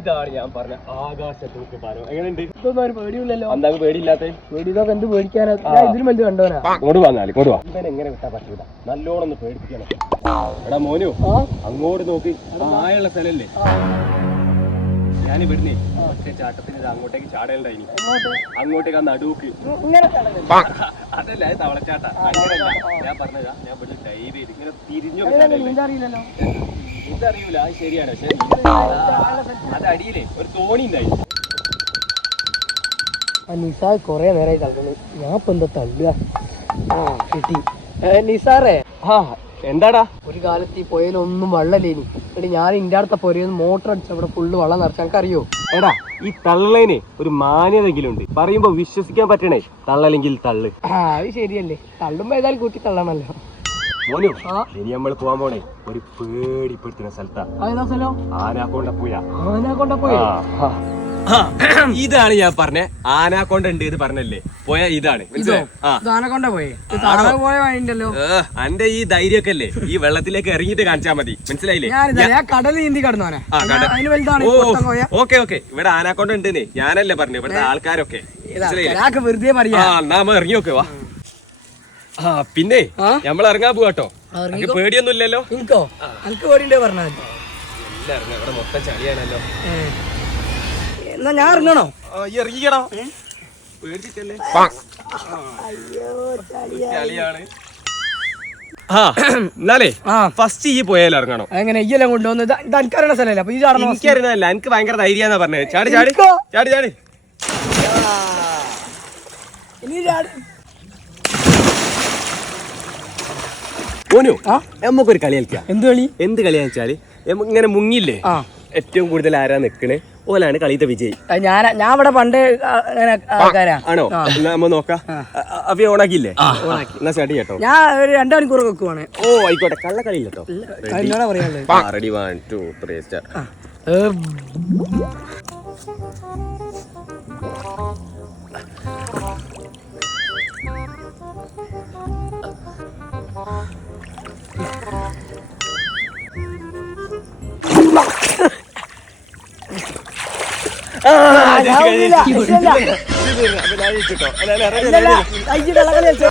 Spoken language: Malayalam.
ഇതാണ് ഞാൻ പറഞ്ഞ ആകാശത്തൂക്ക് പാലം. എങ്ങനെയുണ്ട്? ഇതൊന്നും ഒരു പേടിയില്ലല്ലോ എന്താ പേടിയില്ലാത്ത? പേടി എന്ത് പേടിക്കാനോ? ഇതിലും വലുത് കണ്ടോനാ ഇങ്ങോട്ട് വന്നാൽ ഇങ്ങോട്ട് വാ. ഇവനെ എങ്ങനെ വിട്ടാ പറ്റൂല. നല്ലോണം ഒന്ന് പേടിപ്പിക്കണം. എടാ മോനു അങ്ങോട്ട് നോക്കി. ആയുള്ള സ്ഥലല്ലേ? ഞാൻ ഇവിടുന്നേ ഒറ്റ ചാട്ടത്തിന് അങ്ങോട്ടേക്ക് ചാടലുണ്ടായിനി അങ്ങോട്ട്? അങ്ങോട്ടേക്ക് ആ നടുക്ക്? അതല്ല അത് തവളച്ചാട്ട. അങ്ങനെയല്ല. ഞാൻ പറഞ്ഞതാ ഞാൻ ഇവിടെ ഡൈവ് ചെയ്ത് ഇങ്ങനെ തിരിഞ്ഞു ഇതറിയൂല അത് ശരിയാണ്. പക്ഷെ അത് അടിയിലേ ഒരു തോണി ഉണ്ടായി. നിസാർ കൊറേ നേരമായി തള്ളുന്നു ഞാൻ ഇപ്പൊ എന്താ തള്ളുക? ആ കിട്ടി. നിസാറേ. ആ എന്താടാ? ഒരു കാലത്ത് ഈ പുഴയിലൊന്നും വെള്ളമില്ലേനി എന്നിട്ട് ഞാൻ ഇന്റെ അടുത്ത പുരയിൽ മോട്ടർ അടിച്ച അവിടെ ഫുള്ള് വെള്ളം നിറച്ച. എനിക്കറിയോ? എടാ ഈ തള്ളേനെ ഒരു മാന്യതെങ്കിലും ഉണ്ട് പറയുമ്പോ വിശ്വസിക്കാൻ പറ്റണേ തള്ളലെങ്കിൽ തള്ളു. ആ അത് ശരിയല്ലേ. തള്ളുമ്പോ ഏതായാലും കൂട്ടി തള്ളണല്ലോ. മോനു ഇനി നമ്മൾ പോവാൻ പോണേ. ഒരു പേടിപ്പെടുത്തുന്ന സ്ഥലത്താ. ആനാക്കൊണ്ട പൂയ ആനാക്കൊണ്ട പോയി ഇതാണ് ഞാൻ പറഞ്ഞ. ആനാക്കൊണ്ട ഉണ്ട് ഇത് പറഞ്ഞല്ലേ? പോയ ഇതാണ്. മനസ്സിലായോ? ആ. ആനക്കൊണ്ട പോയി? താഴെ പോയ വഴിണ്ടല്ലോ. അന്റെ ഈ ധൈര്യമൊക്കെ അല്ലേ ഈ വെള്ളത്തിലേക്ക് ഇറങ്ങിട്ട് കാണിച്ചാ മതി. മനസ്സിലായില്ലേ? കടൽ നീന്തി കടന്നോനെ. Okay okay. ഇവിടെ ആനാക്കൊണ്ട ഉണ്ട് ഞാനല്ലേ പറഞ്ഞു. ഇവിടുത്തെ ആൾക്കാരൊക്കെ. മനസ്സിലായില്ലേ? വെറുതെ പറയാ ഇറങ്ങി നോക്ക് വാ. ആ പിന്നെ? നമ്മൾ ഇറങ്ങാൻ പോവാട്ടോ. പേടിയൊന്നും ഇല്ലല്ലോ എനിക്കോ എനിക്ക് പേടിണ്ടേ പറഞ്ഞാൽ ഇറങ്ങ ഇവിടെ മൊത്തം ചളിയാണല്ലോ. എന്നാ ഞാൻ ഇറങ്ങണോ? ഈ ഇറങ്ങിക്കടാ. പേടിച്ചിട്ടല്ലേ? ചളിയാണ്. ആ എന്നാലേ ആ. ഫസ്റ്റ് ഈ പോയാലും ഇറങ്ങണം. എങ്ങനെ ഇയ്യെല്ലാം കൊണ്ടുവന്നത് ഇത് എനിക്കറിയണ സ്ഥലമല്ല? അപ്പൊ ഈ ചാടണോ എനിക്കറിയുന്നതല്ല എനിക്ക് ഭയങ്കര ധൈര്യാന്നാ പറഞ്ഞത് ചാടി ചാടി. ചാടി ചാടി. ഇനി ഓനു? നമുക്കൊരു കളി കളിക്കാം. എന്ത് കളി? എന്ത് കളിയാന്ന് വെച്ചാൽ ഇങ്ങനെ മുങ്ങില്ലേ ഏറ്റവും കൂടുതൽ ആരാ നിക്കണേ? ഓലാണ് കളിയുടെ വിജയി. ഞാൻ ഞാൻ ഇവിടെ പണ്ട് ആണോ? നമ്മ നോക്കാം. അവയെ ഓണാക്കിയില്ലേ? എന്നാ സ്റ്റാർട്ട് കേട്ടോ ഞാൻ ഒരു രണ്ടു മണിക്കൂർ വെക്കുവാണ്. ഓ ആയിക്കോട്ടെ. കള്ള കളി ഇല്ലട്ടോ ready one two three star അയ്യോ, കളിച്ചോ.